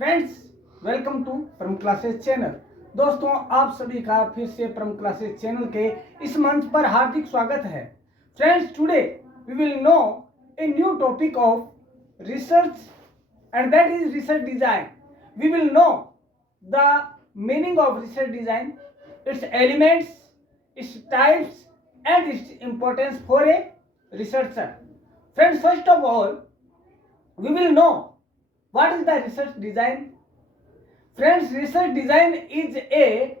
Friends, welcome to परम classes channel. दोस्तों, आप सभी का फिर से परम क्लासेस चैनल के इस मंच पर हार्दिक स्वागत है। Friends, today we will know a new topic of research and that is research design. We will know the meaning of research design, its elements, its types and its importance for a researcher. Friends, first of all, we will know what is the research design. Friends, research design is a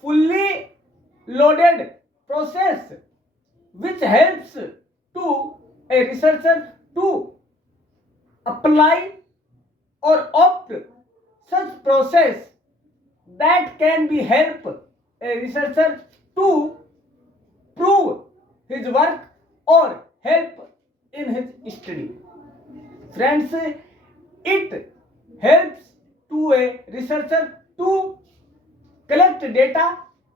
fully loaded process which helps to a researcher to apply or opt such process that can be help a researcher to prove his work or help in his study. Friends, it helps to a researcher to collect data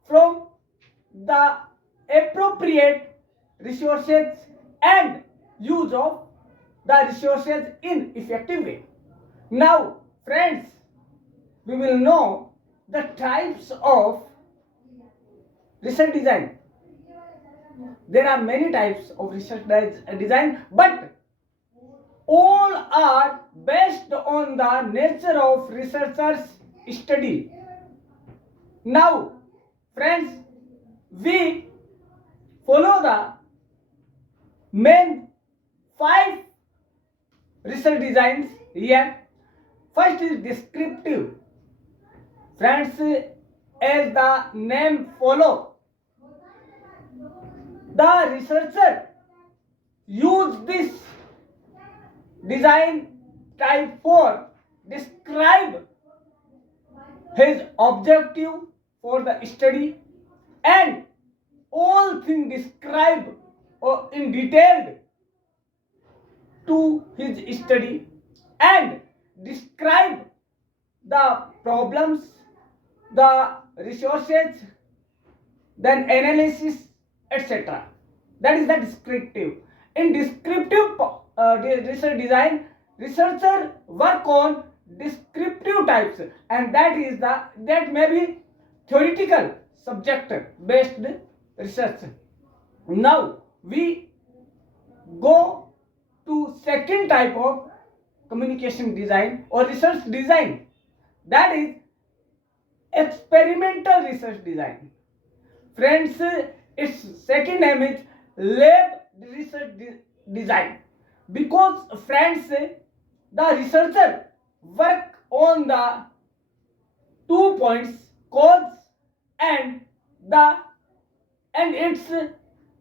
from the appropriate resources and use of the resources in effective way. Now, friends, we will know the types of research design. There are many types of research design, but all are based on the nature of researchers' study. Now, friends, we follow the main 5 research designs here. First is descriptive. Friends, as the name follow, the researcher use this design type for describe his objective for the study and all things described or in detail to his study and describe the problems, the resources, then analysis, etc. That is the descriptive. In descriptive research design, researcher work on descriptive types, and that may be theoretical subject based research. Now we go to second type of communication design or research design, that is experimental research design. Friends, its second name is lab research design, because friends, the researcher work on the 2 points, cause and its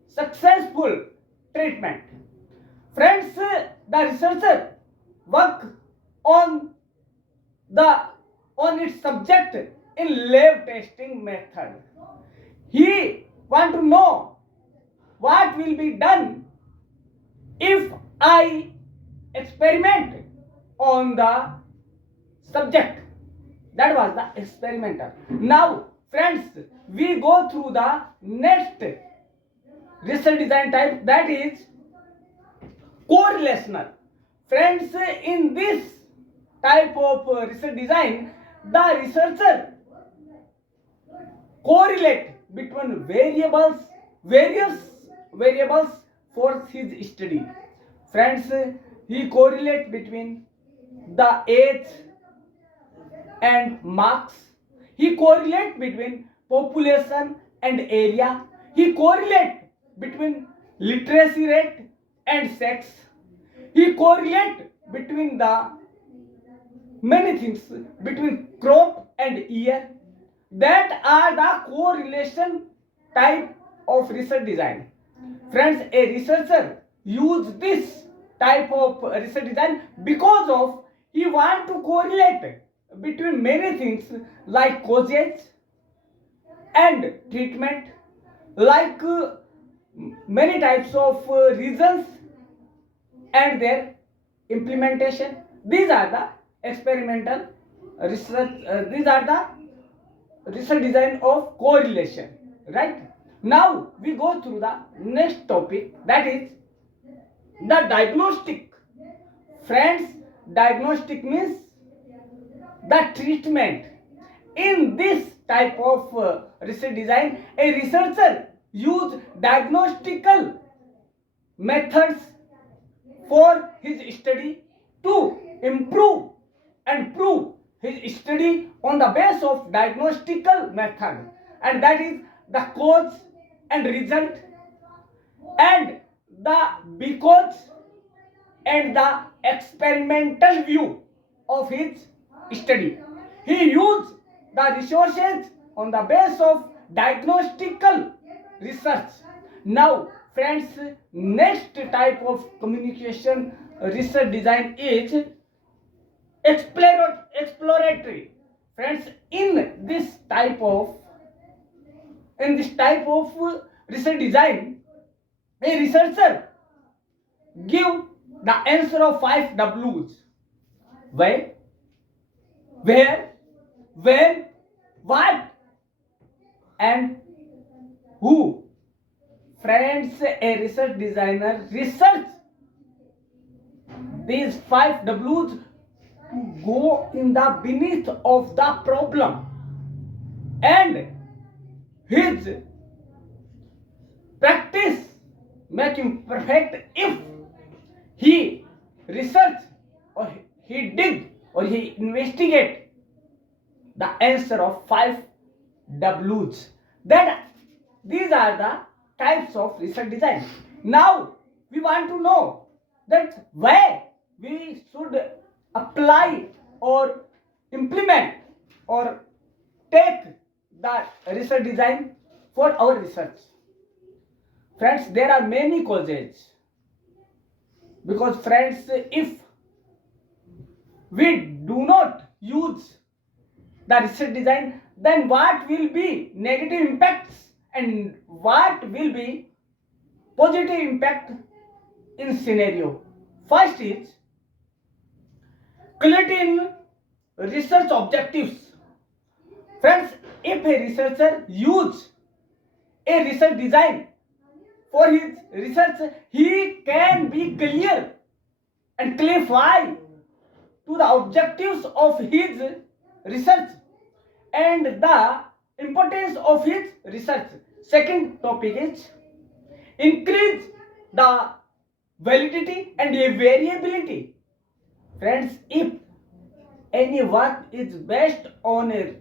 successful treatment. Friends, the researcher work on its subject in lab testing method. He want to know what will be done if I experiment on the subject. That was the experimental. Now, friends, we go through the next research design type, that is correlational. Friends, in this type of research design, the researcher correlate between various variables for his study. Friends, he correlate between the age and marks. He correlate between population and area. He correlate between literacy rate and sex. He correlate between the many things, between crop and year. That are the correlation type of research design. Friends, a researcher use this type of research design because of he want to correlate between many things like causes and treatment, like many types of reasons and their implementation. These are the experimental research. These are the research design of correlation, right? Now we go through the next topic, that is the diagnostic. Friends, diagnostic means the treatment. In this type of research design, a researcher use diagnostical methods for his study to improve and prove his study on the basis of diagnostical method, and that is the cause and result, and the because and the experimental view of his study. He used the resources on the basis of diagnostical research. Now, friends, next type of communication research design is exploratory. Friends, in this type of research design, a researcher give the answer of 5 W's: why, where, when, what, and who. Friends, a research designer research these 5 W's to go in the beneath of the problem, and his practice make him perfect if he research or he dig or he investigate the answer of 5 W's. That these are the types of research design. Now we want to know that why we should apply or implement or take the research design for our research. Friends, there are many causes, because friends, if we do not use the research design, then what will be negative impacts and what will be positive impact in scenario. First is clarity in research objectives. Friends, if a researcher use a research design for his research, he can be clear and clarify to the objectives of his research and the importance of his research. Second topic is increase the validity and variability. Friends, if any work is based on a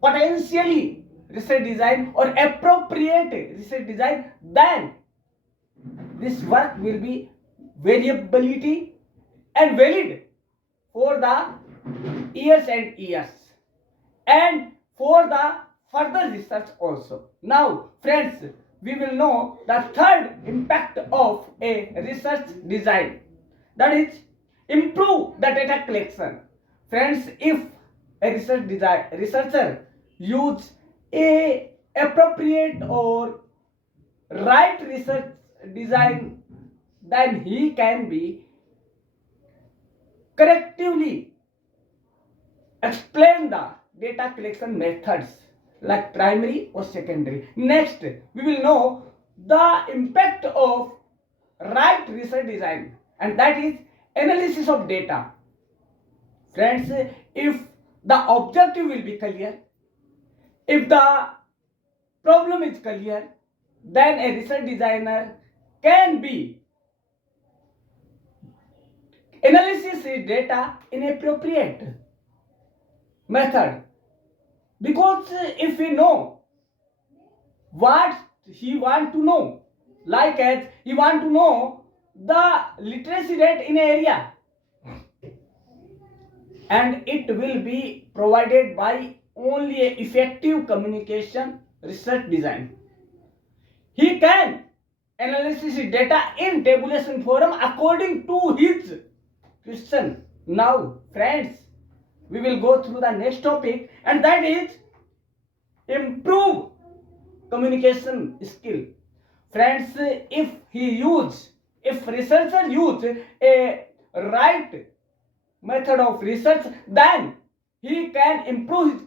potentially research design or appropriate research design, then this work will be variability and valid for the years and years and for the further research also. Now, friends, we will know the third impact of a research design, that is improve the data collection. Friends, if a researcher use a appropriate or right research design, then he can be correctively explain the data collection methods like primary or secondary. Next, we will know the impact of right research design, and that is analysis of data. Friends, if the objective will be clear, if the problem is clear, then a research designer can be analysis data in appropriate method, because if we know what he want to know, like as he want to know the literacy rate in area, and it will be provided by only a effective communication research design. He can analysis data in tabulation form according to his question. Now, friends, we will go through the next topic, and that is improve communication skill. Friends, if researcher use a right method of research, then he can improve his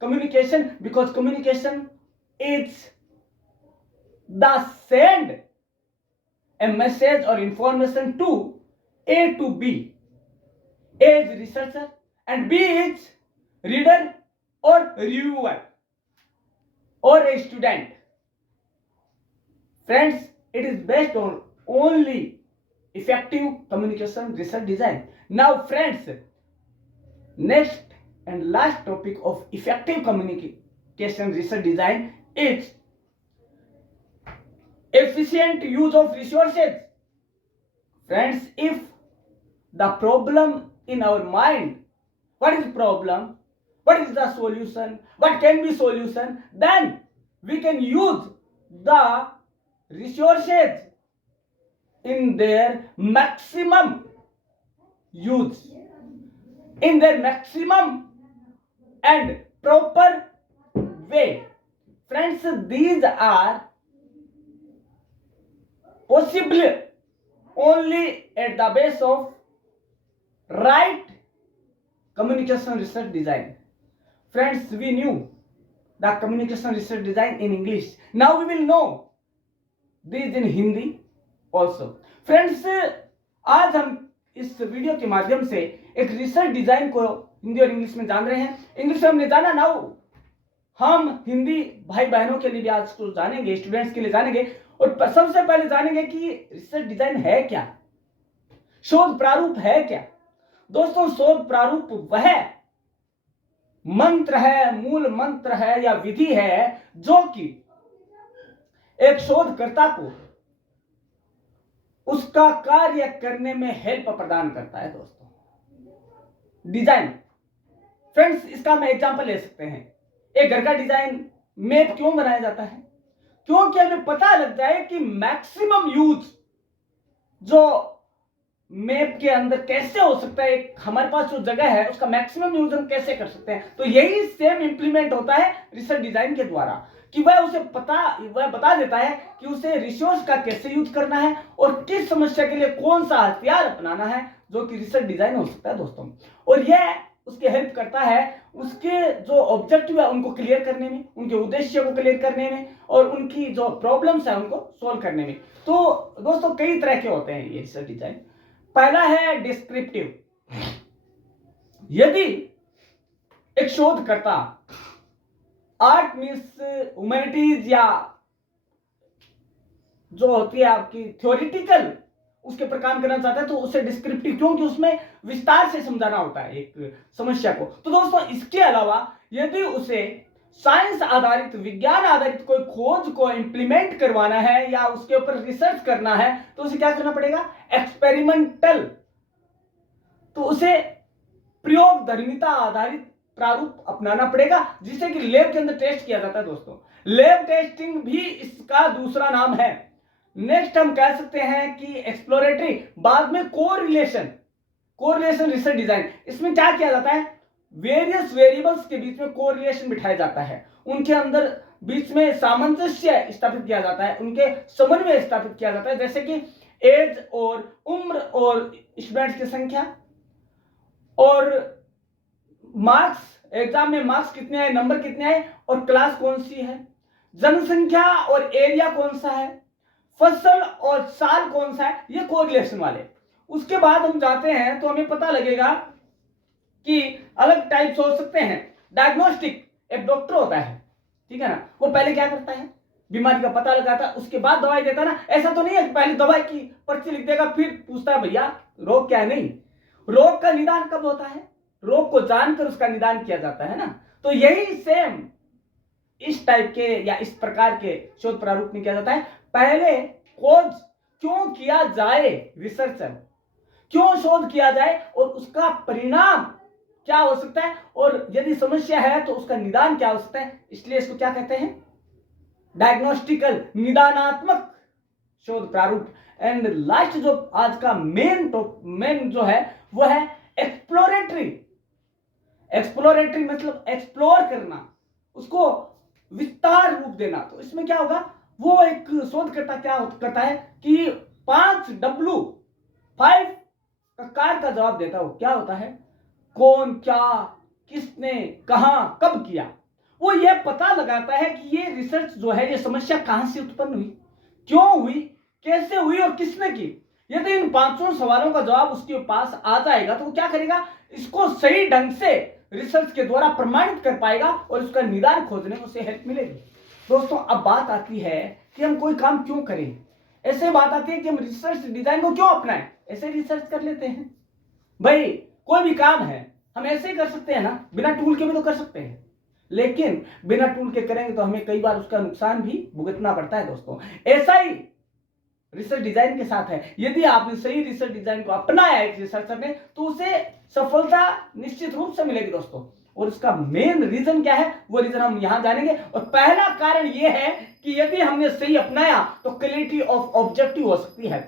communication, because communication is the send a message or information to A to B as researcher, and B is reader or reviewer or a student. Friends, it is based on only effective communication research design. Now friends, next and last topic of effective communication research design is efficient use of resources. Friends, if the problem in our mind, what is problem, what is the solution, what can be solution, then we can use the resources in their maximum use, in their maximum and proper way. Friends, these are possible only at the base of right communication research design. Friends, we knew the communication research design in English. Now we will know this in Hindi also. Friends, आज हम इस वीडियो के माध्यम से एक research design को हिंदी और इंग्लिश में जान रहे हैं. इंग्लिश में हमने जाना. नाउ हम हिंदी भाई बहनों के लिए भी आज को जानेंगे, स्टूडेंट्स के लिए जानेंगे. और सबसे पहले जानेंगे कि रिसर्च डिजाइन है क्या, शोध प्रारूप है क्या. दोस्तों, शोध प्रारूप वह मंत्र है, मूल मंत्र है या विधि है जो कि एक शोधकर्ता को उसका कार्य करने में हेल्प प्रदान करता है. दोस्तों, डिजाइन. फ्रेंड्स, इसका हम एग्जांपल ले सकते हैं. एक घर का डिजाइन मैप क्यों बनाया जाता है? क्योंकि हमें पता लग जाए कि मैक्सिमम यूज जो मैप के अंदर कैसे हो सकता है. हमारे पास जो जगह है उसका मैक्सिमम यूज हम कैसे कर सकते हैं. तो यही सेम इंप्लीमेंट होता है रिसर्च डिजाइन के द्वारा कि वह बता देता है कि उसे रिसोर्स का कैसे यूज करना है और किस समस्या के लिए कौन सा हथियार अपनाना है, जो कि रिसर्च डिजाइन हो सकता है दोस्तों. और यह उसके हेल्प करता है उसके जो ऑब्जेक्टिव है उनको क्लियर करने में, उनके उद्देश्य को क्लियर करने में और उनकी जो प्रॉब्लम्स है उनको सॉल्व करने में. तो दोस्तों, कई तरह के होते हैं ये रिसर्च डिजाइन. पहला है डिस्क्रिप्टिव. यदि एक शोधकर्ता आर्ट मीन्स ह्यूमैनिटीज या जो होती है आपकी थ्योरेटिकल उसके पर काम करना चाहता है तो उसे डिस्क्रिप्टिव, क्योंकि उसमें विस्तार से समझाना होता है एक समस्या को. तो दोस्तों, इसके अलावा यदि उसे साइंस आधारित, विज्ञान आधारित कोई खोज को इंप्लीमेंट करवाना है या उसके ऊपर रिसर्च करना है तो उसे क्या करना पड़ेगा? एक्सपेरिमेंटल. तो उसे प्रयोग धर्मिता आधारित प्रारूप अपनाना पड़ेगा, जिसे कि लैब के अंदर टेस्ट किया जाता है. दोस्तों, लैब टेस्टिंग भी इसका दूसरा नाम है. नेक्स्ट हम कह सकते हैं कि एक्सप्लोरेटरी, बाद में कोरिलेशन रिसर्च डिजाइन. इसमें क्या किया जाता है? वेरियस वेरिएबल्स के बीच में कोरिलेशन बिठाया जाता है, उनके अंदर बीच में सामंजस्य स्थापित किया जाता है, उनके समन्वय स्थापित किया जाता है. जैसे कि एज और उम्र और स्टूडेंट्स की संख्या और मार्क्स, एग्जाम में मार्क्स कितने आए, नंबर कितने आए और क्लास कौन सी है, जनसंख्या और एरिया कौन सा है, फसल और साल कौन सा है, ये कोरिलेशन वाले. उसके बाद हम जाते हैं तो हमें पता लगेगा कि अलग टाइप्स हो सकते हैं. डायग्नोस्टिक, एक डॉक्टर होता है, ठीक है ना, वो पहले क्या करता है? बीमारी का पता लगाता है, उसके बाद दवाई देता है ना. ऐसा तो नहीं है कि पहले दवाई की पर्ची लिख देगा फिर पूछता है भैया रोग क्या है. नहीं, रोग का निदान कब होता है? रोग को जानकर उसका निदान किया जाता है ना. तो यही सेम इस टाइप के या इस प्रकार के शोध प्रारूप में किया जाता है. पहले खोज क्यों किया जाए, रिसर्चर क्यों शोध किया जाए और उसका परिणाम क्या हो सकता है, और यदि समस्या है तो उसका निदान क्या हो सकता है. इसलिए इसको क्या कहते हैं? डायग्नोस्टिकल, निदानात्मक शोध प्रारूप. एंड लास्ट जो आज का मेन जो है वो है एक्सप्लोरेटरी. मतलब एक्सप्लोर करना, उसको विस्तार रूप देना. तो इसमें क्या होगा? वो एक शोधकर्ता क्या करता है कि 5W 5 प्रकार का जवाब देता है. वो क्या होता है? कौन, क्या, किसने, कहां, कब किया. वो ये पता लगाता है कि ये रिसर्च जो है, ये समस्या कहां से उत्पन्न हुई, क्यों हुई, कैसे हुई और किसने की. यदि इन पांचों सवालों का जवाब उसके पास आ जाएगा तो वो क्या करेगा, इसको सही ढंग से रिसर्च के द्वारा प्रमाणित कर पाएगा और उसका निदान खोजने में उसे हेल्प मिलेगी। दोस्तों अब बात आती है कि हम कोई काम क्यों करें। ऐसे बात आती है कि हम रिसर्च डिजाइन को क्यों अपनाएं, ऐसे रिसर्च कर लेते हैं। भाई कोई भी काम है हम ऐसे ही कर सकते हैं ना, बिना टूल के भी तो कर सकते हैं, लेकिन बिना टूल के करेंगे तो हमें कई बार उसका नुकसान भी भुगतना पड़ता है। दोस्तों ऐसा ही रिसर्च डिजाइन के साथ है। यदि आपने सही रिसर्च डिजाइन को अपनाया एक रिसर्चर ने तो उसे सफलता निश्चित रूप से मिलेगी दोस्तों। और इसका मेन रीजन क्या है, वो रीजन हम यहां जानेंगे। और पहला कारण यह है कि यदि हमने सही अपनाया तो क्लैरिटी ऑफ ऑब्जेक्टिव हो सकती है।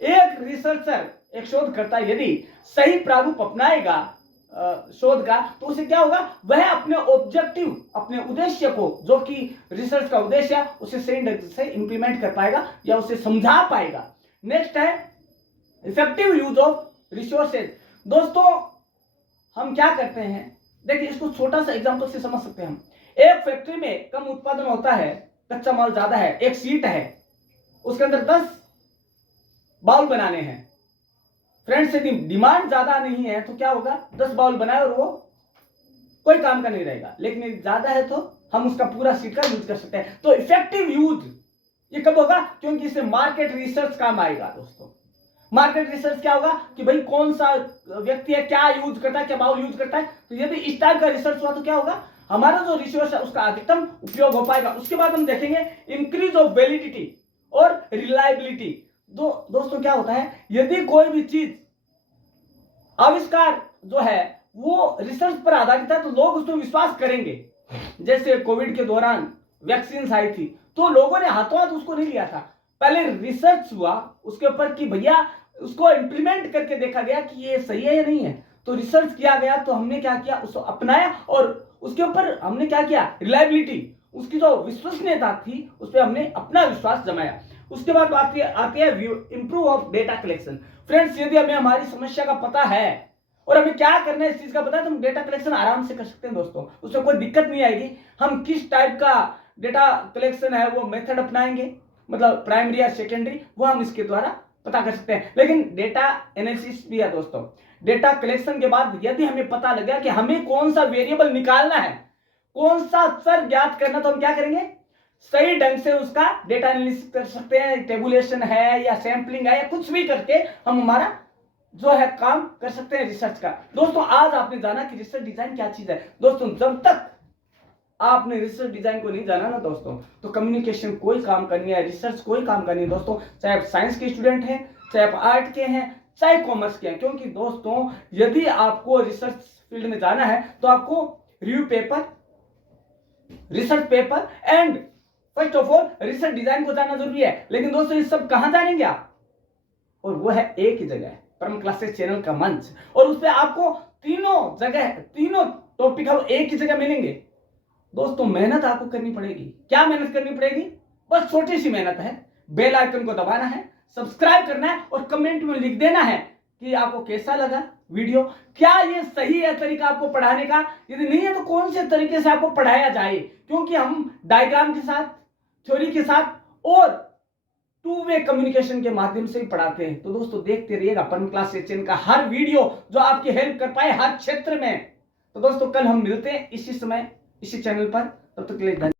एक रिसर्चर, एक शोधकर्ता यदि सही प्रारूप अपनाएगा शोध का, तो उसे क्या होगा, वह अपने ऑब्जेक्टिव, अपने उद्देश्य को, जो कि रिसर्च का उद्देश्य है, उसे सही ढंग से इंप्लीमेंट कर पाएगा या उसे समझा पाएगा। नेक्स्ट है इफेक्टिव यूज ऑफ रिसोर्सेज। दोस्तों हम क्या करते हैं, देखिए इसको छोटा सा एग्जांपल से समझ सकते हैं हम। एक फैक्ट्री में कम उत्पादन होता है, कच्चा माल ज्यादा है, एक सीट है, उसके अंदर 10 बाउल बनाने हैं। फ्रेंड्स यदि डिमांड ज्यादा नहीं है तो क्या होगा, 10 बाउल बनाए और वो कोई काम का नहीं रहेगा। लेकिन यदि ज्यादा है तो हम उसका पूरा सीट का यूज कर सकते हैं। तो इफेक्टिव यूज ये कब होगा, क्योंकि इससे मार्केट रिसर्च काम आएगा। दोस्तों मार्केट रिसर्च क्या होगा कि भाई कौन सा व्यक्ति है, क्या यूज करता है, क्या बाउल यूज करता है। तो यदि इस टाइप का रिसर्च हुआ तो क्या होगा, हमारा जो रिसोर्स है उसका अधिकतम उपयोग हो पाएगा। उसके बाद हम देखेंगे इंक्रीज ऑफ वैलिडिटी और रिलायबिलिटी। दोस्तों क्या होता है, यदि कोई भी चीज आविष्कार जो है वो रिसर्च पर आधारित है तो लोग उसमें विश्वास करेंगे। जैसे कोविड के दौरान वैक्सीन आई थी तो लोगों ने हाथों हाथ उसको नहीं लिया था, पहले रिसर्च हुआ उसके ऊपर कि भैया उसको इंप्लीमेंट करके देखा गया कि ये सही है या नहीं है। तो रिसर्च किया गया, तो हमने क्या किया, उसको अपनाया और उसके ऊपर हमने क्या किया, रिलायबिलिटी, उसकी जो विश्वसनीयता थी उस पर हमने अपना विश्वास जमाया। उसके बाद आती है improve of data collection. Friends यदि हमें हमारी समस्या का पता है और हमें क्या करना है इस चीज का पता है तो हम डेटा कलेक्शन आराम से कर सकते हैं। दोस्तों उसमें कोई दिक्कत नहीं आएगी। हम किस टाइप का डेटा कलेक्शन है वो मेथड अपनाएंगे, मतलब प्राइमरी या सेकेंडरी, वो हम इसके द्वारा पता कर सकते हैं। लेकिन डेटा एनालिसिस भी है दोस्तों। डेटा कलेक्शन के बाद यदि हमें पता लगा कि हमें कौन सा वेरिएबल निकालना है, कौन सा चर ज्ञात करना, तो हम क्या करेंगे, सही ढंग से उसका डेटा एनालिसिस कर सकते हैं। टेबुलेशन है या सैंपलिंग है या कुछ भी करके हम हमारा जो है काम कर सकते हैं रिसर्च का। दोस्तों आज आपने जाना कि रिसर्च डिजाइन क्या चीज है। दोस्तों जब तक आपने रिसर्च डिजाइन को नहीं जाना ना दोस्तों, तो कम्युनिकेशन कोई काम करनी है, रिसर्च कोई काम करनी है दोस्तों। चाहे आप साइंस के स्टूडेंट हैं, चाहे आप आर्ट के हैं, चाहे कॉमर्स के हैं। क्योंकि दोस्तों यदि आपको रिसर्च फील्ड में जाना है तो आपको review paper, research paper and first of all research design को जानना जरूरी है। लेकिन दोस्तों ये सब कहां जानेंगे आप, और वो है एक ही जगह, परम क्लासेस चैनल का मंच। और उस पर आपको तीनों जगह, तीनों टॉपिक है वो एक ही जगह मिलेंगे। दोस्तों मेहनत आपको करनी पड़ेगी। क्या मेहनत करनी पड़ेगी, बस छोटी सी मेहनत है, बेल आइकन को दबाना है, सब्सक्राइब करना है और कमेंट में लिख देना है कि आपको कैसा लगा वीडियो, क्या ये सही है तरीका आपको पढ़ाने का, यदि नहीं है तो कौन से तरीके से आपको पढ़ाया जाए। क्योंकि हम डायग्राम के साथ, थ्योरी के साथ और टू वे कम्युनिकेशन के माध्यम से ही पढ़ाते हैं। तो दोस्तों देखते रहिएगा परम क्लासेस चैनल का हर वीडियो जो आपकी हेल्प कर पाए हर क्षेत्र में। तो दोस्तों कल हम मिलते हैं इसी समय इसी चैनल पर, तब तक के लिए धन्यवाद।